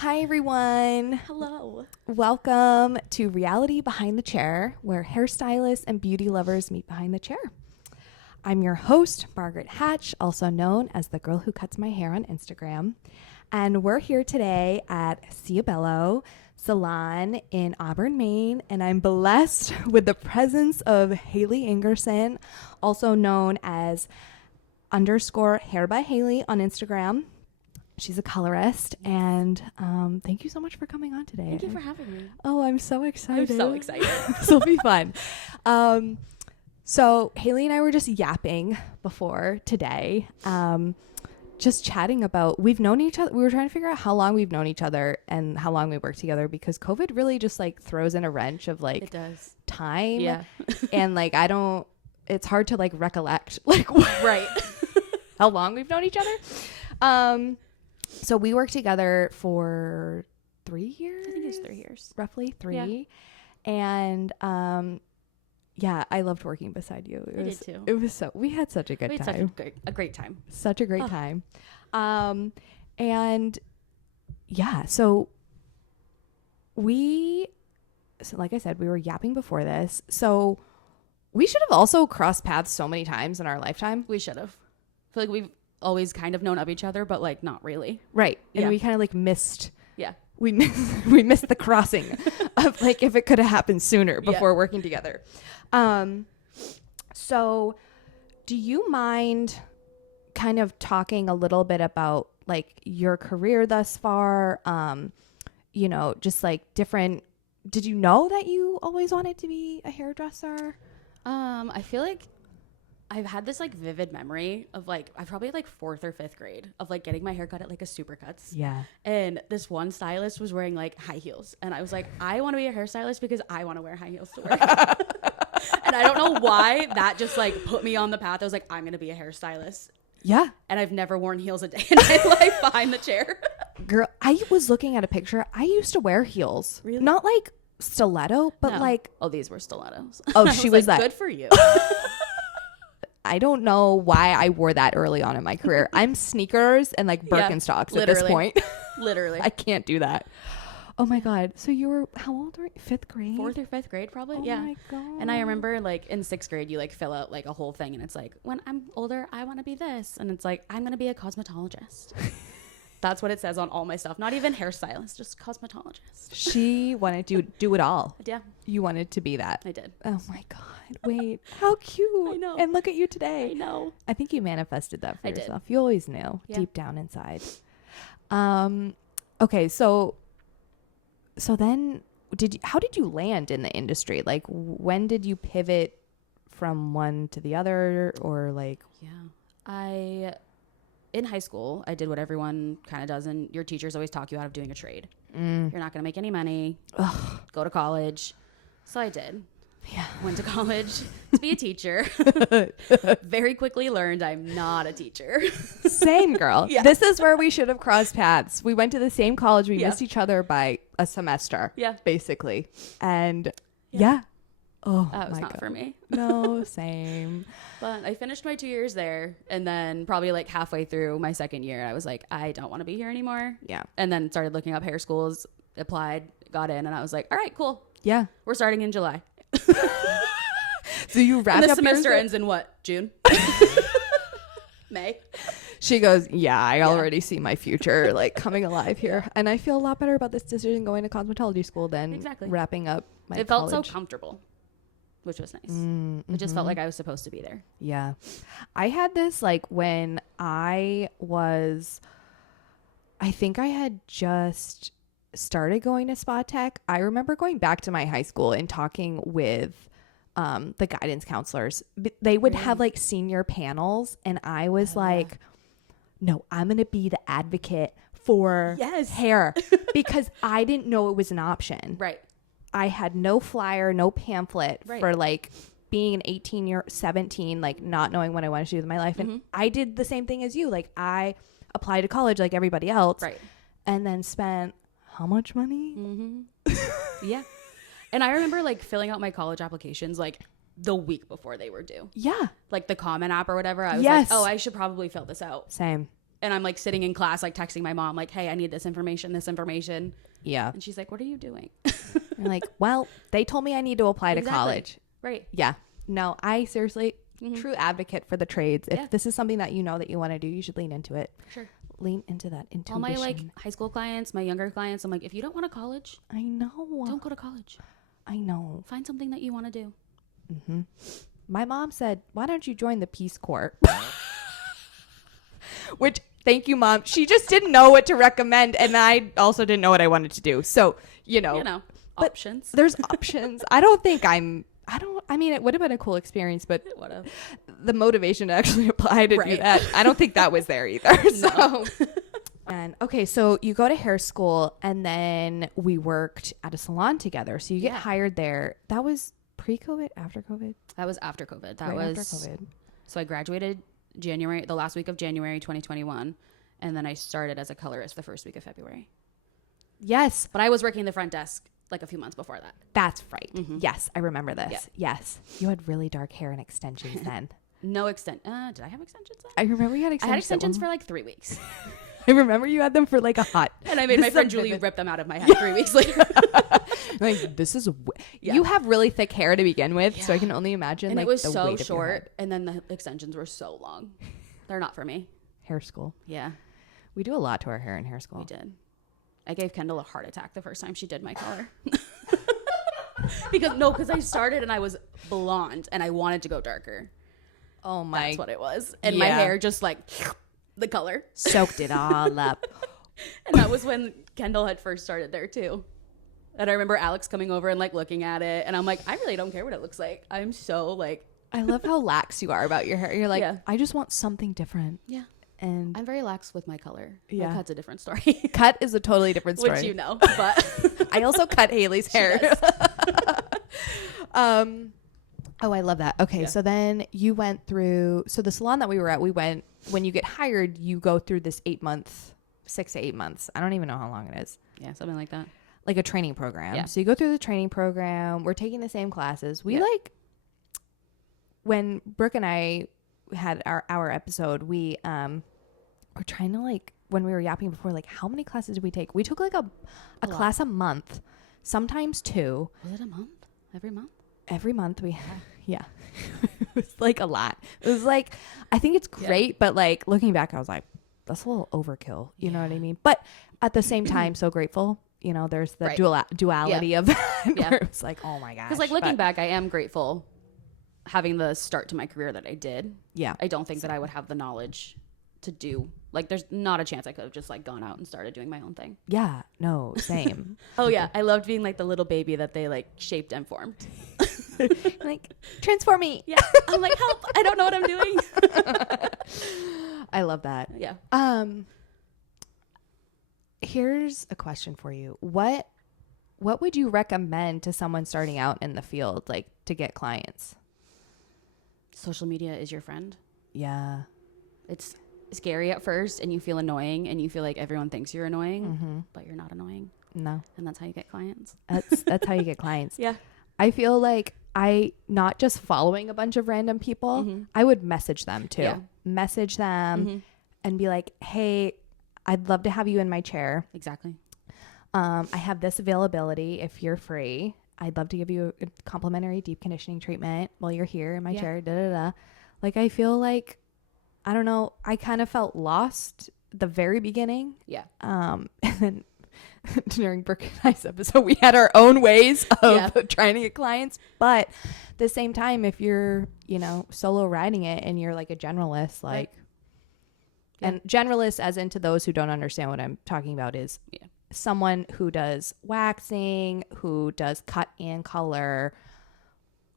Hi, everyone. Hello. Welcome to Reality Behind the Chair, where hairstylists and beauty lovers meet behind the chair. I'm your host, Margaret Hatch, also known as the girl who cuts my hair on Instagram. And we're here today at Ciabello Salon in Auburn, Maine. And I'm blessed with the presence of Hailee Ingerson, also known as _hair by Hailee on Instagram. She's a colorist, and thank you so much for coming on today. Thank you for having me. Oh, I'm so excited. I'm so excited. This will be fun. So Hailee and I were just yapping before today, just chatting about, we've known each other. We were trying to figure out how long we've known each other and how long we worked together, because COVID really just like throws in a wrench of like It does. time. Yeah. And like, it's hard to like recollect like Right. how long we've known each other. So we worked together for 3 years. I think it's 3 years. Roughly 3. Yeah. And yeah, I loved working beside you. I did too. It was we had such a good We had time. such a great time. Such a great time. And yeah, so like I said, we were yapping before this. So we should have also crossed paths so many times in our lifetime. We should have. I feel like we've always kind of known of each other, but like not really. Right. And Yeah. we kind of like missed. Yeah. We missed the crossing of like if it could have happened sooner before working together. So do you mind kind of talking a little bit about like your career thus far? Just like different. Did you know that you always wanted to be a hairdresser? I feel like I've had this like vivid memory of like I probably like 4th or 5th grade of like getting my hair cut at like a Supercuts. Yeah. And this one stylist was wearing like high heels, and I was like, I want to be a hairstylist because I want to wear high heels to work. And I don't know why that just like put me on the path. I was like, I'm gonna be a hairstylist. Yeah. And I've never worn heels a day in my life behind the chair. Girl, I was looking at a picture. I used to wear heels. Really? Not like stiletto, but No. like, Oh, these were stilettos. oh, I she was like, that. Good for you. I don't know why I wore that early on in my career. I'm sneakers and like Birkenstocks at this point. Literally. I can't do that. Oh my God. So you were, how old were you? 5th grade? 4th or 5th grade, probably. Oh yeah. my God. And I remember like in 6th grade, you like fill out like a whole thing, and it's like, when I'm older, I want to be this. And it's like, I'm going to be a cosmetologist. That's what it says on all my stuff. Not even hairstylist, just cosmetologist. She wanted to do it all. Yeah, You wanted to be that. I did. Oh my God. Wait, how cute. I know. And look at you today. I know. I think you manifested that for I did. yourself. You always knew Yeah. deep down inside. Okay. So then how did you land in the industry? Like when did you pivot from one to the other, or like? Yeah. In high school, I did what everyone kind of does, and your teachers always talk you out of doing a trade. You're not going to make any money. Go to college. So I did. Yeah. Went to college to be a teacher. Very quickly learned I'm not a teacher. Same, girl. Yeah. This is where we should have crossed paths. We went to the same college. We Yeah. missed each other by a semester. Yeah. Basically. And yeah. Oh, That was my not God. for me. No, same. But I finished my 2 years there, and then probably like halfway through my 2nd year, I was like, I don't want to be here anymore. Yeah. And then started looking up hair schools, applied, got in, and I was like, all right, cool. Yeah. We're starting in July. So you And wrapped the up your semester ends in what? June? May? She goes, yeah, I already see my future like coming alive here. And I feel a lot better about this decision going to cosmetology school than Exactly. wrapping up my It felt college. so comfortable, which was nice. It just felt like I was supposed to be there. Yeah. I had this like when I think I had just started going to spa tech. I remember going back to my high school and talking with the guidance counselors. They would have like senior panels, and I was like, no, I'm going to be the advocate for hair because I didn't know it was an option. Right. I had no flyer, no pamphlet for like being an 17, like not knowing what I wanted to do with my life. And I did the same thing as you. Like I applied to college like everybody else. Right. And then spent how much money? Yeah. And I remember like filling out my college applications like the week before they were due. Yeah. Like the Common app or whatever. I was Yes. like, oh, I should probably fill this out. Same. And I'm like sitting in class, like texting my mom, like, hey, I need this information. Yeah. And she's like, what are you doing? You're like, well, they told me I need to apply to college. Right. Yeah. No, I seriously, true advocate for the trades. If this is something that you know that you want to do, you should lean into it. Sure. Lean into that intuition. All my like high school clients, my younger clients, I'm like, if you don't want to college, I know. don't go to college. I know. Find something that you want to do. Mm-hmm. My mom said, why don't you join the Peace Corps? Which, thank you, Mom. She just didn't know what to recommend. And I also didn't know what I wanted to do. So, Options. There's options. I mean, it would have been a cool experience, but It would have. the motivation to actually apply to do that, I don't think that was there either. So. And okay, so you go to hair school and then we worked at a salon together. So you get hired there. That was pre-COVID, after COVID? That was after COVID. After COVID. So I graduated the last week of January 2021, and then I started as a colorist the first week of February. Yes. But I was working the front desk like a few months before that. That's right. Mm-hmm. Yes, I remember this. Yeah. Yes. You had really dark hair and extensions then. No extent. Did I have extensions then? I remember you had extensions. I had extensions for like 3 weeks. I remember you had them for like a hot. And I made my friend Julie rip them out of my head 3 weeks later. Like, this is. You have really thick hair to begin with, so I can only imagine. And like, it was the so weight of your head. short, and then the extensions were so long. They're not for me. Hair school. Yeah. We do a lot to our hair in hair school. We did. I gave Kendall a heart attack the first time she did my color. because I started and I was blonde and I wanted to go darker. Oh my. That's what it was. And my hair just like the color. Soaked it all up. And that was when Kendall had first started there too. And I remember Alex coming over and like looking at it. And I'm like, I really don't care what it looks like. I'm so like. I love how lax you are about your hair. You're like, I just want something different. Yeah. And I'm very lax with my color. Yeah. My cut's a different story. Cut is a totally different story. Which you know, but I also cut Hailey's hair. Oh, I love that. Okay. So then you went through, so the salon that we were at, when you get hired, you go through this 6 to 8 months. I don't even know how long it is. Yeah. Something like that. Like a training program. Yeah. So you go through the training program. We're taking the same classes. When Brooke and I had our episode, we were trying to when we were yapping before, how many classes did we take? We took a class a month, sometimes 2. Was it a month? Every month? Every month it was a lot. It was I think it's great, but looking back, I was like, that's a little overkill. You know what I mean? But at the same time, so grateful. There's the duality of that. Where it was oh my gosh. Because looking back, I am grateful having the start to my career that I did. Yeah. I don't think that I would have the knowledge to do. There's not a chance I could have just gone out and started doing my own thing. Yeah. No, same. Oh yeah. I loved being the little baby that they shaped and formed. Transform me. Yeah. I'm help. I don't know what I'm doing. I love that. Yeah. Here's a question for you. What would you recommend to someone starting out in the field, to get clients? Social media is your friend. Yeah. It's scary at first and you feel annoying and you feel like everyone thinks you're annoying, but you're not annoying. No. And that's how you get clients. That's how you get clients. Yeah. I feel not just following a bunch of random people, I would message them too. Yeah. Message them and be like, hey, I'd love to have you in my chair. Exactly. I have this availability if you're free. I'd love to give you a complimentary deep conditioning treatment while you're here in my chair. Da, da, da. I feel I don't know. I kind of felt lost at the very beginning. Yeah. And then during Brooke and I's episode, we had our own ways of trying to get clients. But at the same time, if you're, solo riding it and you're a generalist, right. And generalist as into those who don't understand what I'm talking about is someone who does waxing, who does cut and color,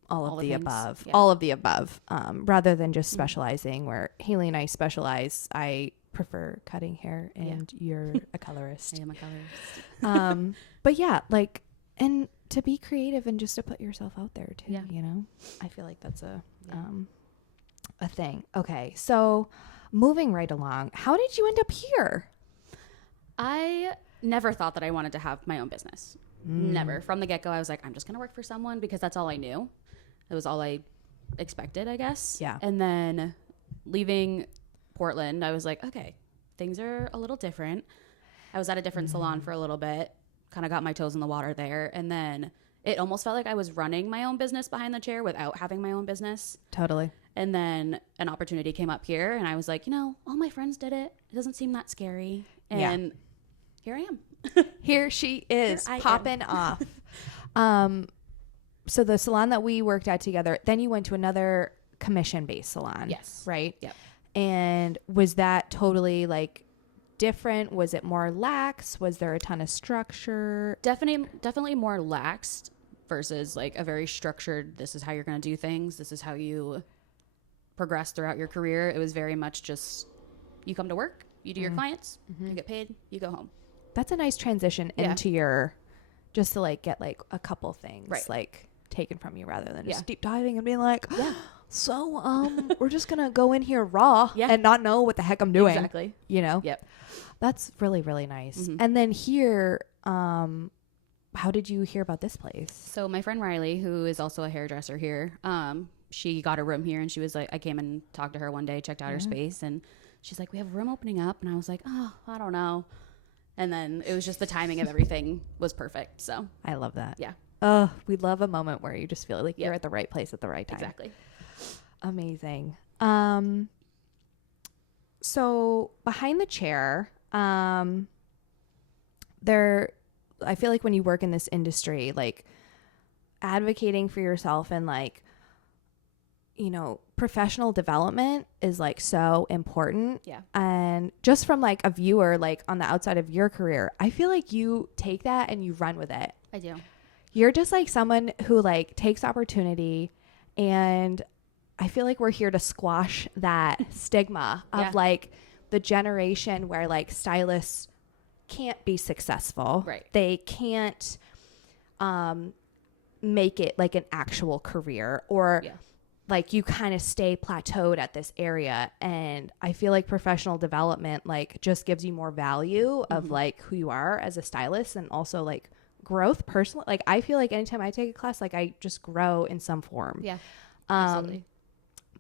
all of the above, rather than just specializing where Hailee and I specialize. I prefer cutting hair and you're a colorist. I am a colorist. But yeah, and to be creative and just to put yourself out there too, I feel like that's a thing. Okay. So moving right along, how did you end up here? I never thought that I wanted to have my own business. Never. From the get-go, I was like, I'm just going to work for someone because that's all I knew. It was all I expected, I guess. Yeah. And then leaving Portland, I was like, okay, things are a little different. I was at a different salon for a little bit, kind of got my toes in the water there. And then it almost felt like I was running my own business behind the chair without having my own business. Totally. And then an opportunity came up here and I was like, all my friends did it. It doesn't seem that scary. And here I am. Here she is, popping off. So the salon that we worked at together, then you went to another commission-based salon. Yes. Right? Yep. And was that totally like different? Was it more lax? Was there a ton of structure? Definitely more laxed versus like a very structured, this is how you're going to do things. This is how you progress throughout your career. It was very much just, you come to work, you do your clients, you get paid, you go home. That's a nice transition into your, just to like get like a couple things like taken from you rather than just deep diving and being like, so we're just gonna go in here raw and not know what the heck I'm doing. Exactly. Yep. That's really, really nice. And then here, how did you hear about this place? So my friend Hailee, who is also a hairdresser here, she got a room here and she was like, I came and talked to her one day, checked out her space, and she's like, we have a room opening up. And I was like, oh, I don't know. And then it was just the timing of everything was perfect. So I love that. Yeah. Oh, we love a moment where you just feel like you're at the right place at the right time. Exactly. Amazing. So behind the chair, I feel like when you work in this industry, like advocating for yourself and like, professional development is like so important. Yeah. And just from like a viewer, like on the outside of your career, I feel like you take that and you run with it. I do. You're just like someone who like takes opportunity, and I feel like we're here to squash that stigma of like the generation where like stylists can't be successful. Right. They can't make it like an actual career, or like you kind of stay plateaued at this area. And I feel like professional development like just gives you more value of like who you are as a stylist, and also like growth personally. Like I feel like anytime I take a class, like I just grow in some form. Yeah. Absolutely.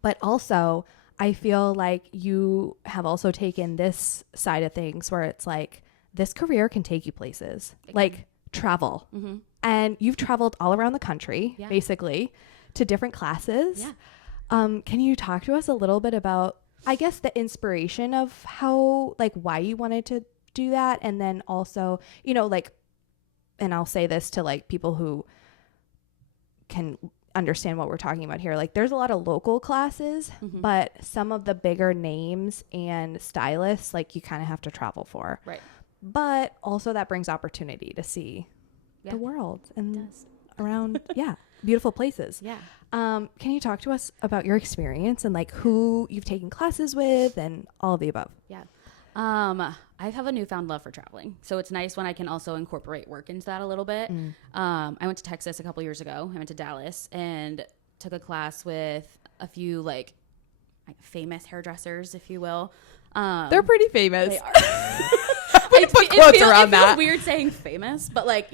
But also I feel like you have also taken this side of things where it's like this career can take you places, like travel. And you've traveled all around the country, basically, to different classes. Yeah. Can you talk to us a little bit about, I guess, the inspiration of how, like, why you wanted to do that? And then also, like, and I'll say this to like people who can understand what we're talking about here. Like there's a lot of local classes, but some of the bigger names and stylists, like you kind of have to travel for. Right. But also that brings opportunity to see the world and around, beautiful places. Yeah. Can you talk to us about your experience and like who you've taken classes with and all of the above? Yeah. I have a newfound love for traveling. So it's nice when I can also incorporate work into that a little bit. I went to Texas a couple years ago. I went to Dallas and took a class with a few like famous hairdressers, if you will. They're pretty famous. They are. It feels weird saying famous, but like,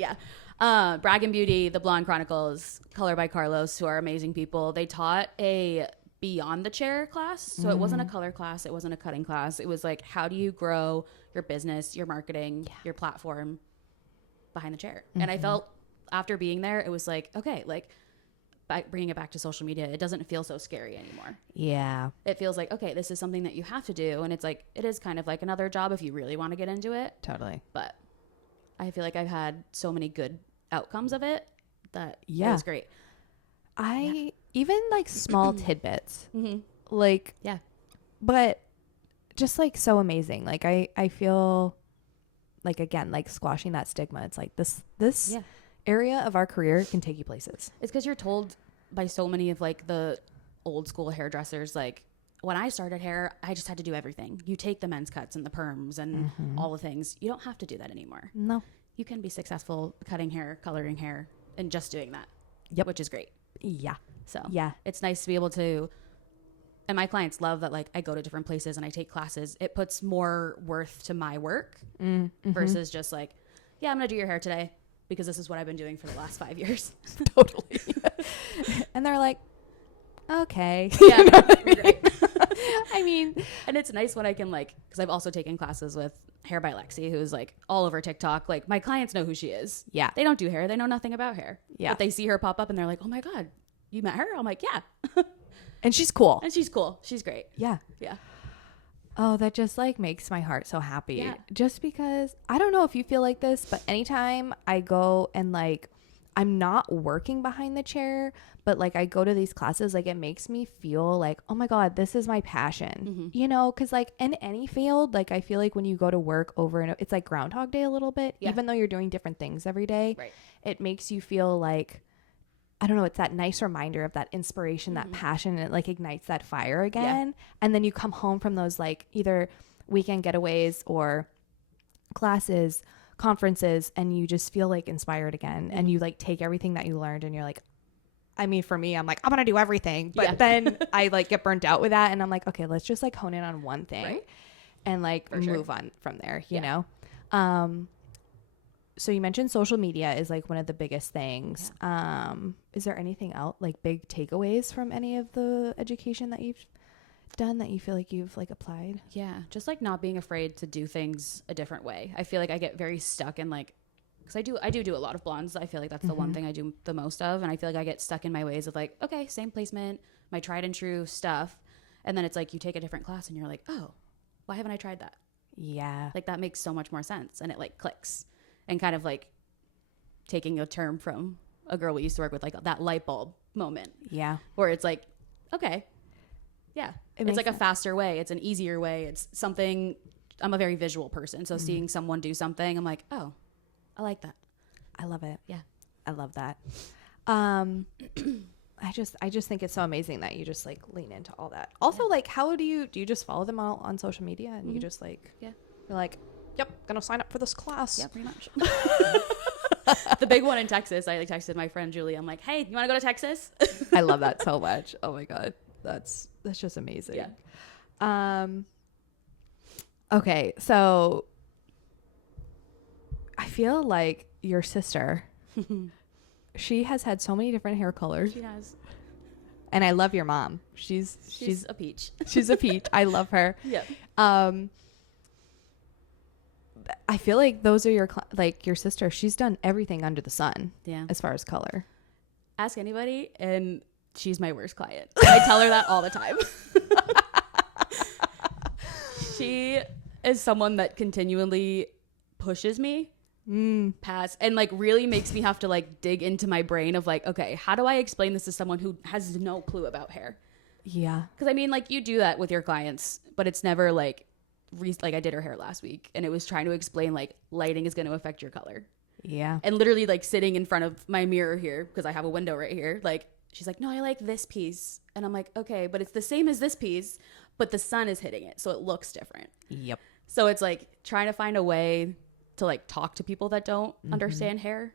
Bragg and Beauty, the Blonde Chronicles, Color by Carlos, who are amazing people. They taught a beyond the chair class. So it wasn't a color class. It wasn't a cutting class. It was like, how do you grow your business, your marketing, your platform behind the chair? And I felt after being there, it was like, okay, like bringing it back to social media, it doesn't feel so scary anymore. Yeah. It feels like, okay, this is something that you have to do. And it's like, it is kind of like another job if you really want to get into it. Totally. But I feel like I've had so many good outcomes of it that it was great. Even like small tidbits, like, but just like so amazing. Like I feel like, again, like squashing that stigma. It's like this area of our career can take you places. It's because you're told by so many of like the old school hairdressers, like when I started hair, I just had to do everything. You take the men's cuts and the perms and all the things. You don't have to do that anymore. No. You can be successful cutting hair, coloring hair, and just doing that. Yep. Which is great. Yeah. So it's nice to be able to, and my clients love that, like I go to different places and I take classes. It puts more worth to my work versus just like, I'm going to do your hair today because this is what I've been doing for the last 5 years. Totally. And they're like, okay. Yeah. Great. I mean, and it's nice when I can like, because I've also taken classes with Hair by Lexi, who's like all over TikTok. Like my clients know who she is. Yeah. They don't do hair. They know nothing about hair. Yeah. But they see her pop up and they're like, oh my God, you met her? I'm like, yeah. and she's cool. And she's cool. She's great. Yeah. Yeah. Oh, that just like makes my heart so happy. Yeah. Just because I don't know if you feel like this, but anytime I go and like I'm not working behind the chair, but like I go to these classes, like it makes me feel like, oh my God, this is my passion, you know? Cause like in any field, like I feel like when you go to work over and it's like Groundhog Day a little bit, even though you're doing different things every day, it makes you feel like, I don't know, it's that nice reminder of that inspiration, that passion, and it like ignites that fire again. And then you come home from those like either weekend getaways or classes, conferences, and you just feel like inspired again. And you like take everything that you learned and you're like, I mean, for me, I'm like, I'm going to do everything. But then I like get burnt out with that. And I'm like, okay, let's just like hone in on one thing and like move on from there, you know? So you mentioned social media is like one of the biggest things. Is there anything else, like big takeaways from any of the education that you've done that you feel like you've like applied? Yeah. Just like not being afraid to do things a different way. I feel like I get very stuck in like, because I do a lot of blondes. I feel like that's the one thing I do the most of. And I feel like I get stuck in my ways of like, okay, same placement, my tried and true stuff. And then it's like you take a different class and you're like, oh, why haven't I tried that? Yeah. Like that makes so much more sense. And it like clicks. And kind of like taking a term from a girl we used to work with, like that light bulb moment. Yeah. Where it's like, okay, yeah. It's like sense. a faster way. It's an easier way. It's something, I'm a very visual person. So seeing someone do something, I'm like, oh, I like that. I love it. Yeah. I love that. I just think it's so amazing that you just like lean into all that. Also, like, how do you just follow them all on social media and you just like, you're like, yep, gonna sign up for this class. Yeah, pretty much. The big one in Texas, I like texted my friend Julie. I'm like, hey, you want to go to Texas? I love that so much. Oh my God. That's just amazing. Yeah. Okay. So I feel like your sister, she has had so many different hair colors. She has. And I love your mom. She's a peach. She's a peach. I love her. Yeah. I feel like those are your sister. She's done everything under the sun. Yeah. As far as color. Ask anybody, and she's my worst client. I tell her that all the time. She is someone that continually pushes me past and like really makes me have to like dig into my brain of like, okay, how do I explain this to someone who has no clue about hair? Yeah. Because I mean, like you do that with your clients, but it's never like like I did her hair last week and it was trying to explain like lighting is going to affect your color. Yeah. And literally like sitting in front of my mirror here, because I have a window right here, like she's like, no, I like this piece. And I'm like, okay, but it's the same as this piece, but the sun is hitting it. So it looks different. Yep. So it's like trying to find a way to like talk to people that don't understand hair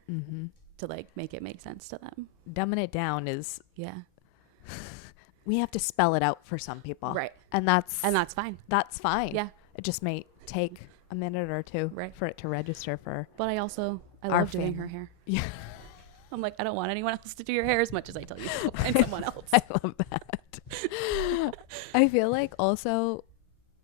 to like make it make sense to them. Dumbing it down is, Yeah. we have to spell it out for some people. Right. And that's fine. That's fine. Yeah. It just may take a minute or two for it to register for. But I our love doing family. her hair. Yeah. I'm like, I don't want anyone else to do your hair as much as I tell you to find someone else. I love that. I feel like also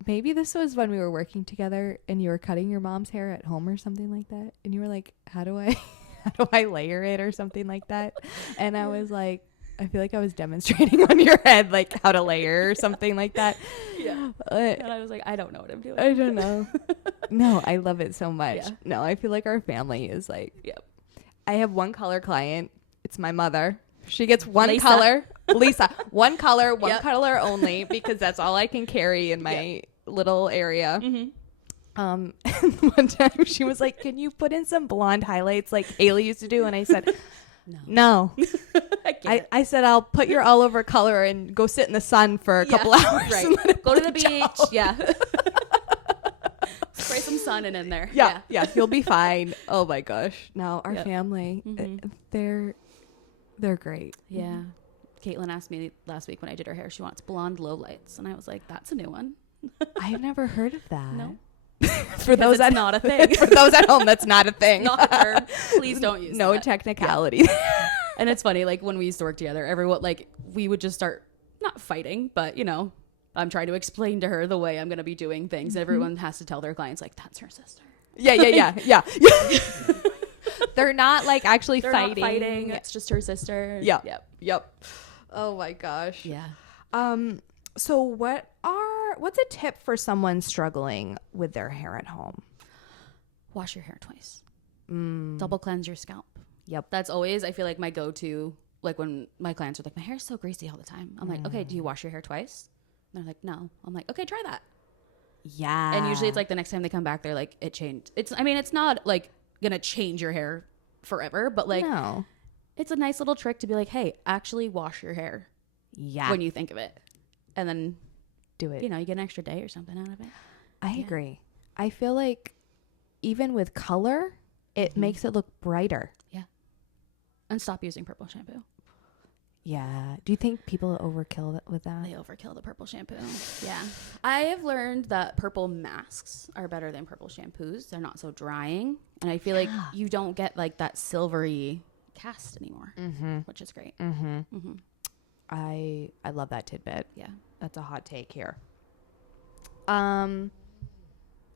maybe this was when we were working together and you were cutting your mom's hair at home or something like that. And you were like, how do I layer it or something like that? And I was like, I feel like I was demonstrating on your head, like how to layer or something like that. Yeah. And I was like, I don't know what I'm doing. I don't know. No, I love it so much. Yeah. No, I feel like our family is like, I have one color client. It's my mother. She gets one Lisa. color. Lisa. One color, one color only, because that's all I can carry in my little area. And one time she was like, can you put in some blonde highlights like Hailee used to do? And I said, no. I said, I'll put your all over color and go sit in the sun for a couple hours. Right. And let it Go to the bleach beach. out. Yeah. Spray some sun in there. Yeah. You'll be fine. Oh my gosh. No, our family, they're great. Yeah. Caitlin asked me last week when I did her hair, she wants blonde lowlights. And I was like, that's a new one. I've never heard of that. No. For those that's not a thing. For those at home, that's not a thing. Not a term. Please don't use no that. technicality. And it's funny, like when we used to work together, everyone, like we would just start not fighting, but you know, I'm trying to explain to her the way I'm going to be doing things. And everyone has to tell their clients, like, that's her sister. Yeah. They're not like actually They're fighting. not fighting. It's just her sister. Yeah. Yep. Oh my gosh. Yeah. So what's a tip for someone struggling with their hair at home? Wash your hair twice. Double cleanse your scalp. Yep. That's always, I feel like, my go-to. Like when my clients are like, my hair's so greasy all the time. I'm like, okay, do you wash your hair twice? And they're like, no. I'm like, okay, try that. Yeah. And usually it's like the next time they come back, they're like, it changed. It's not like gonna change your hair forever, but like, no. It's a nice little trick to be like, hey, actually wash your hair. Yeah. When you think of it. And then do it. You get an extra day or something out of it. I agree. I feel like even with color, it makes it look brighter. Yeah. And stop using purple shampoo. Yeah. Do you think people overkill with that? They overkill the purple shampoo. Yeah. I have learned that purple masks are better than purple shampoos. They're not so drying. And I feel like you don't get like that silvery cast anymore, which is great. I love that tidbit. Yeah. That's a hot take here.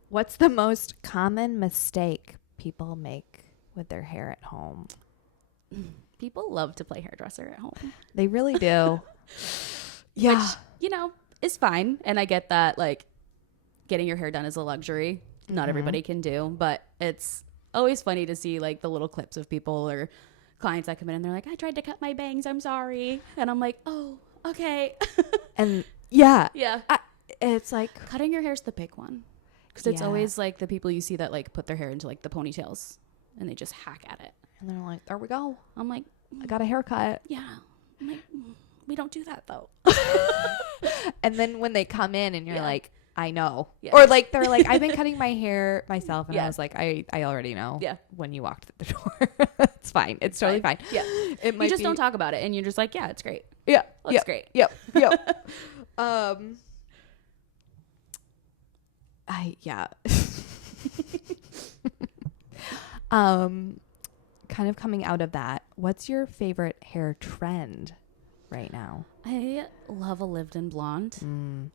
What's the most common mistake people make with their hair at home? People love to play hairdresser at home. They really do. Yeah. Which, is fine. And I get that, like, getting your hair done is a luxury. Not everybody can do. But it's always funny to see, like, the little clips of people or clients that come in and they're like, I tried to cut my bangs. I'm sorry. And I'm like, oh, okay. And yeah. Yeah. It's like cutting your hair's the big one. Because it's always, like, the people you see that, like, put their hair into, like, the ponytails. And they just hack at it. And they're like, there we go. I'm like, I got a haircut. yeah. I'm like, we don't do that though. And then when they come in and you're like, I know. Yeah. Or like, they're like, I've been cutting my hair myself. And I was like, I already know. Yeah. When you walked through the door. It's fine. It's totally fine. Yeah. It might you just don't talk about it. And you're just like, yeah, it's great. Yeah. Looks great. Yep. Kind of coming out of that, what's your favorite hair trend right now? I love a lived-in blonde.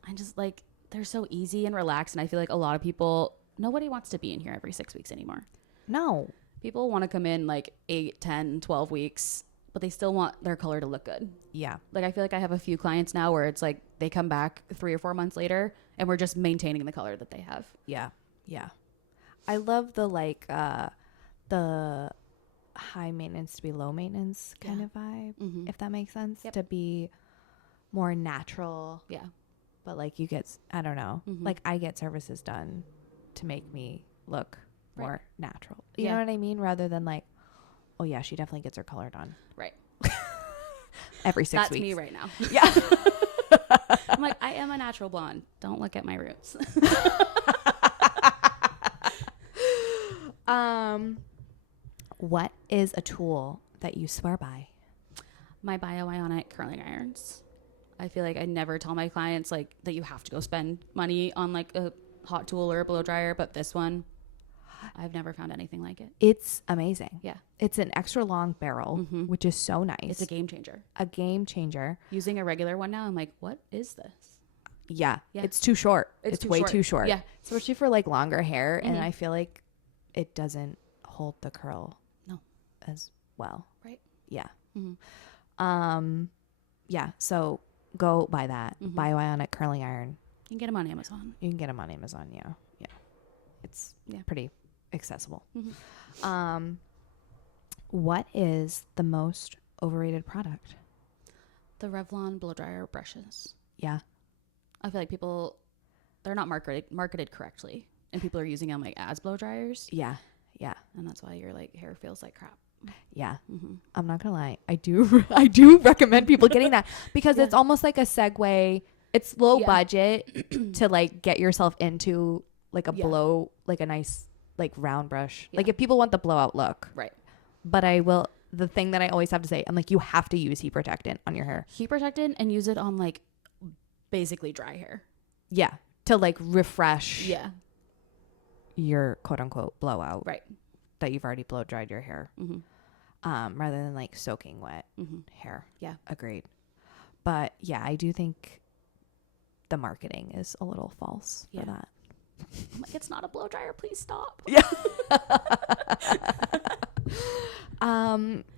I just like, they're so easy and relaxed. And I feel like a lot of people, nobody wants to be in here every 6 weeks anymore. No. People want to come in like 8, 10, 12 weeks, but they still want their color to look good. Yeah. Like, I feel like I have a few clients now where it's like they come back 3 or 4 months later and we're just maintaining the color that they have. Yeah. Yeah. I love the like, the high maintenance to be low maintenance kind of vibe, if that makes sense. To be more natural. Yeah. But like you get, I don't know, like I get services done to make me look more natural. You know what I mean? Rather than like, oh yeah, she definitely gets her color done. Right. Every 6 weeks. That's me right now. Yeah. I'm like, I am a natural blonde. Don't look at my roots. What is a tool that you swear by? My Bio-Ionic curling irons. I feel like I never tell my clients like that you have to go spend money on like a hot tool or a blow dryer, but this one, I've never found anything like it. It's amazing. Yeah. It's an extra long barrel, which is so nice. It's a game changer. A game changer. Using a regular one now, I'm like, what is this? Yeah. It's too short. It's too way short. too short. Yeah. Especially for like longer hair. And I feel like it doesn't hold the curl as well. Right. Yeah. Yeah. So go buy that. Bio-Ionic curling iron. You can get them on Amazon. You can get them on Amazon. Yeah. Yeah. It's pretty accessible. What is the most overrated product? The Revlon blow dryer brushes. Yeah. I feel like people, they're not marketed correctly, and people are using them like as blow dryers. Yeah. Yeah. And that's why your like hair feels like crap. Yeah. I'm not gonna lie. I do recommend people getting that because it's almost like a segue. It's low budget to like get yourself into like a blow, like a nice like round brush. Like if people want the blowout look. Right. But the thing that I always have to say, I'm like, you have to use heat protectant on your hair. Heat protectant and use it on like basically dry hair. Yeah. To like refresh Yeah. your quote unquote blowout. Right. That you've already blow dried your hair. Rather than like soaking wet hair. Yeah. Agreed. But yeah, I do think the marketing is a little false for that. I'm like, it's not a blow dryer. Please stop. Yeah.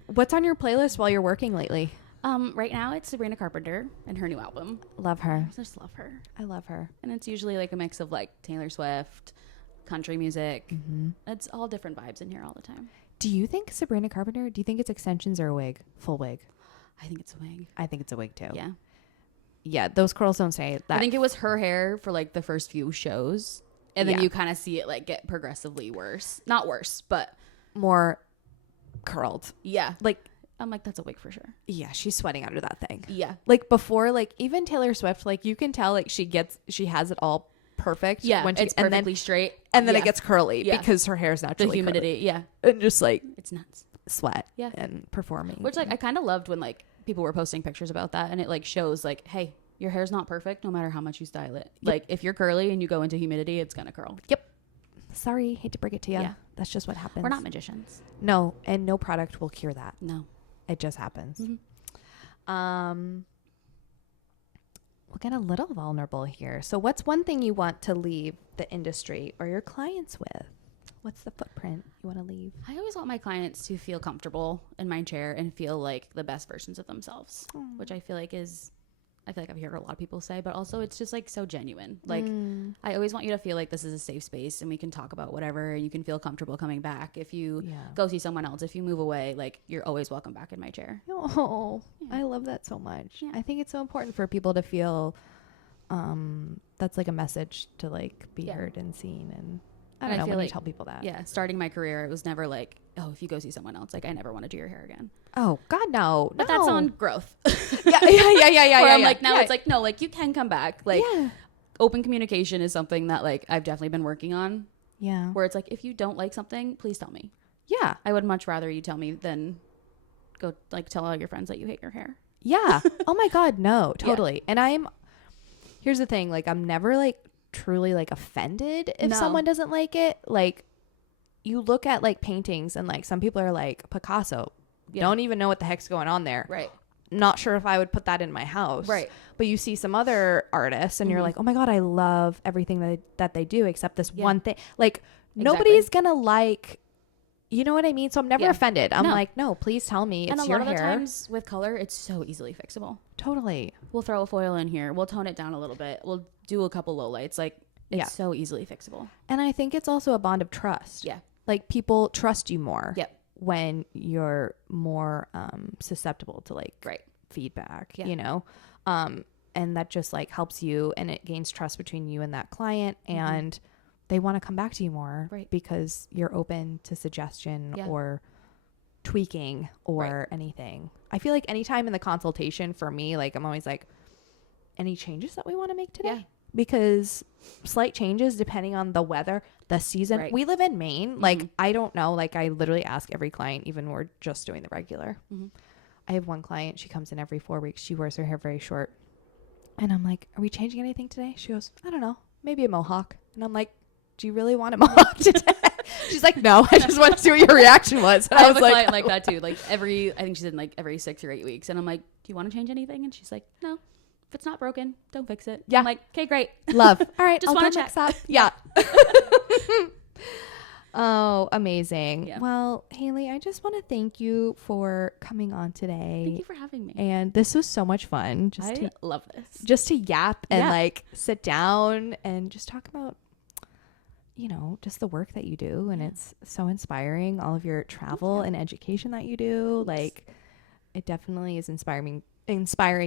What's on your playlist while you're working lately? Right now it's Sabrina Carpenter and her new album. Love her. I just love her. I love her. And it's usually like a mix of like Taylor Swift, country music. Mm-hmm. It's all different vibes in here all the time. Do you think Sabrina Carpenter, do you think it's extensions or a wig? Full wig? I think it's a wig. I think it's a wig too. Yeah. Yeah, those curls don't say that. I think it was her hair for like the first few shows. And then you kind of see it like get progressively worse. Not worse, but more curled. Yeah. Like, I'm like, that's a wig for sure. Yeah, she's sweating under that thing. Yeah. Like before, like even Taylor Swift, like you can tell like she has it all perfect. Yeah. When it's perfectly straight. And then it gets curly because her hair is naturally the humidity. curly. Yeah. And just like it's nuts. Sweat. Yeah. And performing. Which like I kind of loved when like people were posting pictures about that, and it like shows like, hey, your hair's not perfect no matter how much you style it. Yep. Like if you're curly and you go into humidity, it's gonna curl. Yep. Sorry, hate to break it to you. Yeah. That's just what happens. We're not magicians. No, and no product will cure that. No. It just happens. Mm-hmm. We'll get a little vulnerable here. So what's one thing you want to leave the industry or your clients with? What's the footprint you want to leave? I always want my clients to feel comfortable in my chair and feel like the best versions of themselves, which I feel like I've heard a lot of people say, but also it's just like so genuine. Like I always want you to feel like this is a safe space and we can talk about whatever and you can feel comfortable coming back. If you go see someone else, if you move away, like you're always welcome back in my chair. Oh, I love that so much. I think it's so important for people to feel that's like a message to like be heard and seen. And I don't know when you tell people that. Yeah. Starting my career, it was never like, oh, if you go see someone else, like I never want to do your hair again. Oh God, no. But that's on growth. Yeah. Where I'm like, now it's like, no, like you can come back. Like open communication is something that like I've definitely been working on. Yeah. Where it's like, if you don't like something, please tell me. Yeah. I would much rather you tell me than go like tell all your friends that you hate your hair. Yeah. Oh my God, no, totally. Yeah. And here's the thing, like I'm never like truly like offended if someone doesn't like it. Like you look at like paintings and like some people are like Picasso, don't even know what the heck's going on there. Right. Not sure if I would put that in my house. Right. But you see some other artists and you're like, oh my God, I love everything that they do except this one thing. Like nobody's gonna like, you know what I mean? So I'm never offended. I'm like, no, please tell me it's your hair. And a lot of the times with color, it's so easily fixable. Totally. We'll throw a foil in here. We'll tone it down a little bit. We'll do a couple lowlights. Like it's so easily fixable. And I think it's also a bond of trust. Yeah. Like people trust you more. Yep. When you're more susceptible to like feedback, you know, and that just like helps you and it gains trust between you and that client and they want to come back to you more because you're open to suggestion or tweaking or anything. I feel like anytime in the consultation for me, like I'm always like, any changes that we want to make today? Yeah. Because slight changes depending on the weather, the season. We live in Maine. Like, I don't know. Like, I literally ask every client, even when we're just doing the regular. I have one client. She comes in every 4 weeks. She wears her hair very short. And I'm like, are we changing anything today? She goes, I don't know. Maybe a mohawk. And I'm like, do you really want a mohawk today? She's like, no, I just want to see what your reaction was. And I was a client like that too. Like I think she's in like every 6 or 8 weeks. And I'm like, do you want to change anything? And she's like, no. If it's not broken, don't fix it. Yeah. I'm like, okay, great. Love. All right. Just want to check. Up. Yeah. Oh, amazing. Yeah. Well, Hailee, I just want to thank you for coming on today. Thank you for having me. And this was so much fun. I love this. Just to yap and like sit down and just talk about, you know, just the work that you do. And it's so inspiring. All of your travel and education that you do. Like it definitely is inspiring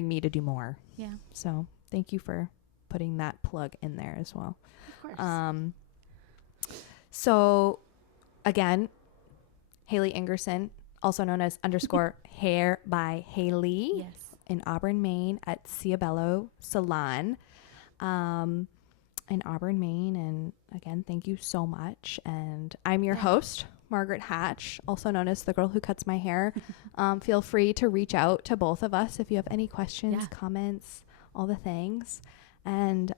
me to do more. Yeah. So thank you for putting that plug in there as well. Of course. So again, Hailee Ingerson, also known as _hair by Hailee. Yes. In Auburn, Maine at Ciabello Salon. In Auburn, Maine. And again, thank you so much. And I'm your host, Margaret Hatch, also known as the girl who cuts my hair. Feel free to reach out to both of us if you have any questions, comments, all the things. And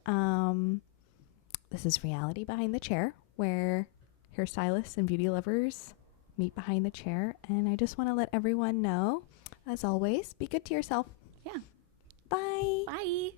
this is Reality Behind the Chair, where hairstylists and beauty lovers meet behind the chair. And I just want to let everyone know, as always, be good to yourself. Yeah. Bye. Bye.